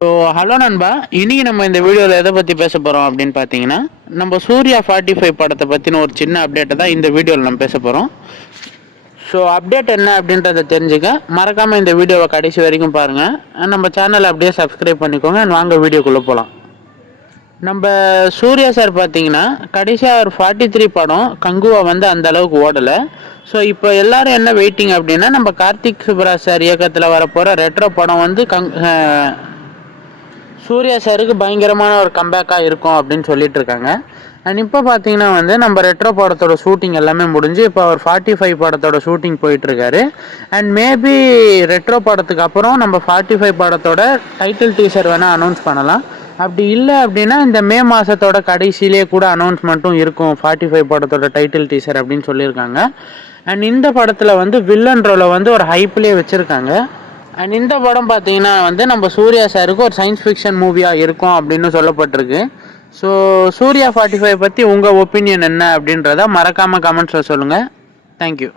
So hello நண்பா. இன்னைக்கு நம்ம இந்த வீடியோவில் எதை பற்றி பேச போகிறோம் அப்படின்னு பார்த்தீங்கன்னா நம்ம சூர்யா ஃபார்ட்டி ஃபைவ் படத்தை பற்றின ஒரு சின்ன அப்டேட்டை தான் இந்த வீடியோவில் நம்ம பேச போகிறோம் ஸோ அப்டேட் என்ன அப்படின்றத தெரிஞ்சுக்க மறக்காமல் இந்த வீடியோவை கடைசி வரைக்கும் பாருங்கள் நம்ம சேனலை அப்படியே சப்ஸ்கிரைப் பண்ணிக்கோங்க. வாங்க வீடியோக்குள்ளே போகலாம் நம்ம சூர்யா சார் பார்த்தீங்கன்னா கடைசியாக ஒரு ஃபார்ட்டி த்ரீ படம் கங்குவா வந்து அந்த அளவுக்கு ஓடலை. ஸோ இப்போ எல்லாரும் என்ன வெயிட்டிங் அப்படின்னா நம்ம கார்த்திக் சுப்ராஜ் சார் இயக்கத்தில் வரப்போகிற ரெட்ரோ படம் வந்து கங் சூர்யா சாருக்கு பயங்கரமான ஒரு கம்பேக்காக இருக்கும் அப்படின்னு சொல்லிட்டு இருக்காங்க அண்ட் இப்போ பார்த்தீங்கன்னா வந்து நம்ம ரெட்ரோ படத்தோட ஷூட்டிங் எல்லாமே முடிஞ்சு இப்போ அவர் ஃபார்ட்டி ஃபைவ் படத்தோட ஷூட்டிங் போயிட்டுருக்காரு. அண்ட் மேபி ரெட்ரோ படத்துக்கு அப்புறம் நம்ம ஃபார்ட்டி ஃபைவ் படத்தோட டைட்டில் டீசர் வேணால் அனௌன்ஸ் பண்ணலாம். அப்படி இல்லை அப்படின்னா இந்த மே மாதத்தோட கடைசியிலே கூட அனௌன்ஸ்மெண்ட்டும் இருக்கும். ஃபார்ட்டி ஃபைவ் படத்தோட டைட்டில் டீசர் அப்படின்னு சொல்லியிருக்காங்க. அண்ட் இந்த படத்தில் வந்து வில்லன் ரோலை வந்து ஒரு ஹைப்லேயே வச்சுருக்காங்க. அண்ட் இந்த படம் பார்த்தீங்கன்னா வந்து நம்ம சூர்யா சாருக்கு ஒரு சயின்ஸ் ஃபிக்ஷன் மூவியாக இருக்கும் அப்படின்னு சொல்லப்பட்டிருக்கு. ஸோ சூர்யா ஃபார்ட்டி ஃபைவ் பற்றி உங்கள் ஒப்பீனியன் என்ன அப்படின்றத மறக்காமல் கமெண்ட்ஸில் சொல்லுங்கள் தேங்க்யூ